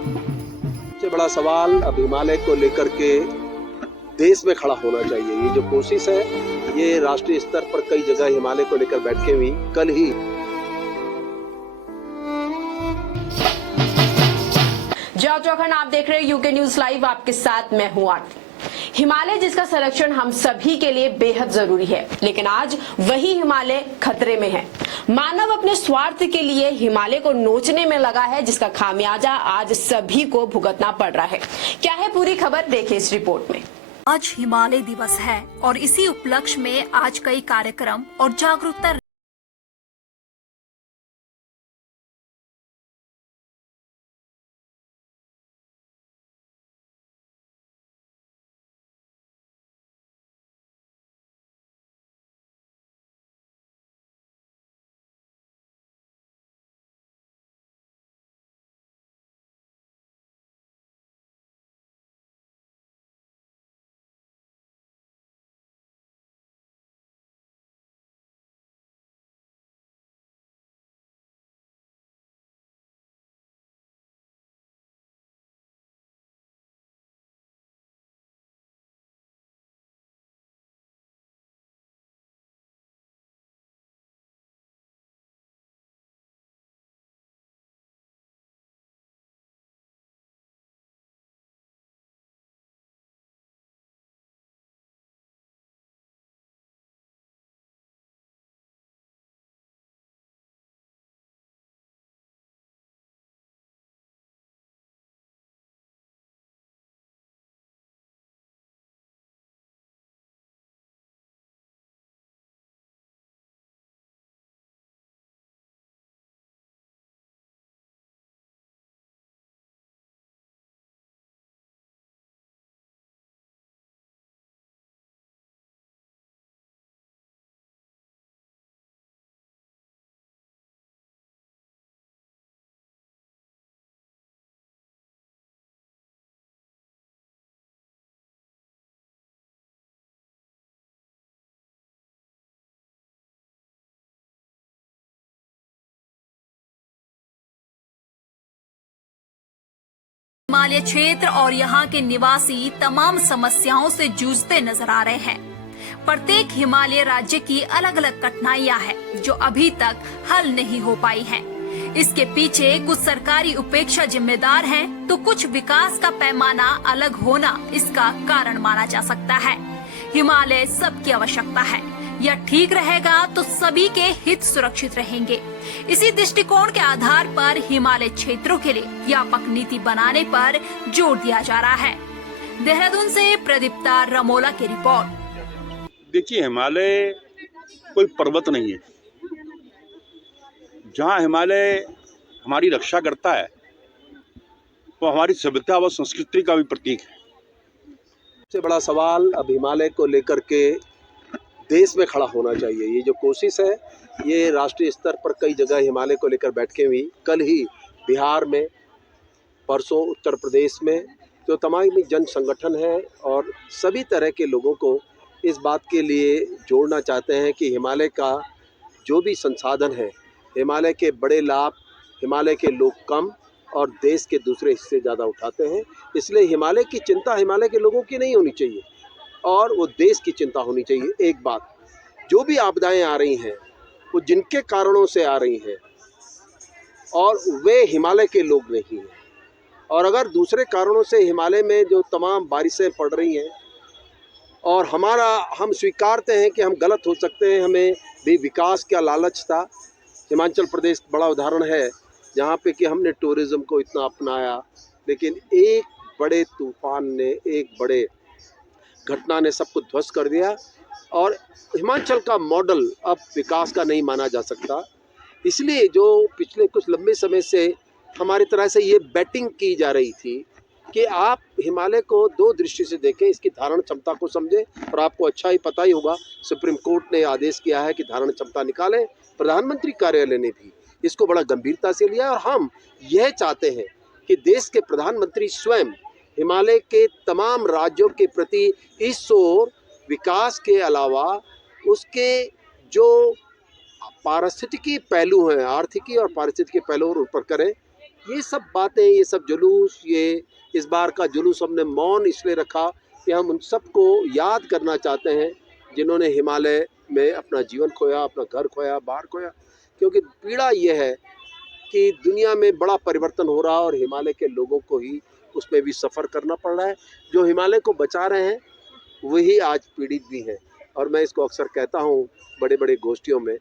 सबसे बड़ा सवाल अब हिमालय को लेकर के देश में खड़ा होना चाहिए। ये जो कोशिश है ये राष्ट्रीय स्तर पर कई जगह हिमालय को लेकर बैठकें हुई। कल ही जय चौहान, आप देख रहे हैं यूके न्यूज लाइव। आपके साथ मैं हूं आरती। हिमालय जिसका संरक्षण हम सभी के लिए बेहद जरूरी है, लेकिन आज वही हिमालय खतरे में है। मानव अपने स्वार्थ के लिए हिमालय को नोचने में लगा है, जिसका खामियाजा आज सभी को भुगतना पड़ रहा है। क्या है पूरी खबर, देखिए इस रिपोर्ट में। आज हिमालय दिवस है और इसी उपलक्ष्य में आज कई कार्यक्रम और जागरूकता हिमालय क्षेत्र और यहाँ के निवासी तमाम समस्याओं से जूझते नजर आ रहे हैं। प्रत्येक हिमालय राज्य की अलग अलग कठिनाइयां हैं जो अभी तक हल नहीं हो पाई हैं। इसके पीछे कुछ सरकारी उपेक्षा जिम्मेदार है, तो कुछ विकास का पैमाना अलग होना इसका कारण माना जा सकता है। हिमालय सबकी आवश्यकता है, यह ठीक रहेगा तो सभी के हित सुरक्षित रहेंगे। इसी दृष्टिकोण के आधार पर हिमालय क्षेत्रों के लिए व्यापक नीति बनाने पर जोर दिया जा रहा है। देहरादून से प्रदीप्ता रमोला की रिपोर्ट। देखिए, हिमालय कोई पर्वत नहीं है। जहाँ हिमालय हमारी रक्षा करता है वो हमारी सभ्यता व संस्कृति का भी प्रतीक है। सबसे बड़ा सवाल अब हिमालय को लेकर के देश में खड़ा होना चाहिए। ये जो कोशिश है ये राष्ट्रीय स्तर पर कई जगह हिमालय को लेकर बैठकें हुई। कल ही बिहार में, परसों उत्तर प्रदेश में, जो तमाम जन संगठन है और सभी तरह के लोगों को इस बात के लिए जोड़ना चाहते हैं कि हिमालय का जो भी संसाधन है, हिमालय के बड़े लाभ हिमालय के लोग कम और देश के दूसरे हिस्से ज़्यादा उठाते हैं। इसलिए हिमालय की चिंता हिमालय के लोगों की नहीं होनी चाहिए और वो देश की चिंता होनी चाहिए। एक बात, जो भी आपदाएं आ रही हैं वो जिनके कारणों से आ रही हैं और वे हिमालय के लोग नहीं हैं। और अगर दूसरे कारणों से हिमालय में जो तमाम बारिशें पड़ रही हैं और हम स्वीकारते हैं कि हम गलत हो सकते हैं, हमें भी विकास का लालच था। हिमाचल प्रदेश बड़ा उदाहरण है जहाँ पे कि हमने टूरिज़्म को इतना अपनाया, लेकिन एक बड़े तूफान ने, एक बड़े घटना ने सब कुछ ध्वस्त कर दिया और हिमाचल का मॉडल अब विकास का नहीं माना जा सकता। इसलिए जो पिछले कुछ लंबे समय से हमारी तरह से ये बैटिंग की जा रही थी कि आप हिमालय को दो दृष्टि से देखें, इसकी धारण क्षमता को समझें। और आपको अच्छा ही पता ही होगा, सुप्रीम कोर्ट ने आदेश किया है कि धारण क्षमता निकालें। प्रधानमंत्री कार्यालय ने भी इसको बड़ा गंभीरता से लिया और हम यह चाहते हैं कि देश के प्रधानमंत्री स्वयं हिमालय के तमाम राज्यों के प्रति इस ओर विकास के अलावा उसके जो पारिस्थितिकी पहलू हैं, आर्थिकी और पारिस्थितिकी पहलू उन पर करें। ये सब बातें, ये सब जुलूस, ये इस बार का जुलूस हमने मौन इसलिए रखा कि हम उन सबको याद करना चाहते हैं जिन्होंने हिमालय में अपना जीवन खोया, अपना घर खोया, बाहर खोया। क्योंकि पीड़ा ये है कि दुनिया में बड़ा परिवर्तन हो रहा है और हिमालय के लोगों को ही उसमें भी सफ़र करना पड़ रहा है। जो हिमालय को बचा रहे हैं वही आज पीड़ित भी हैं। और मैं इसको अक्सर कहता हूँ बड़े बड़े गोष्ठियों में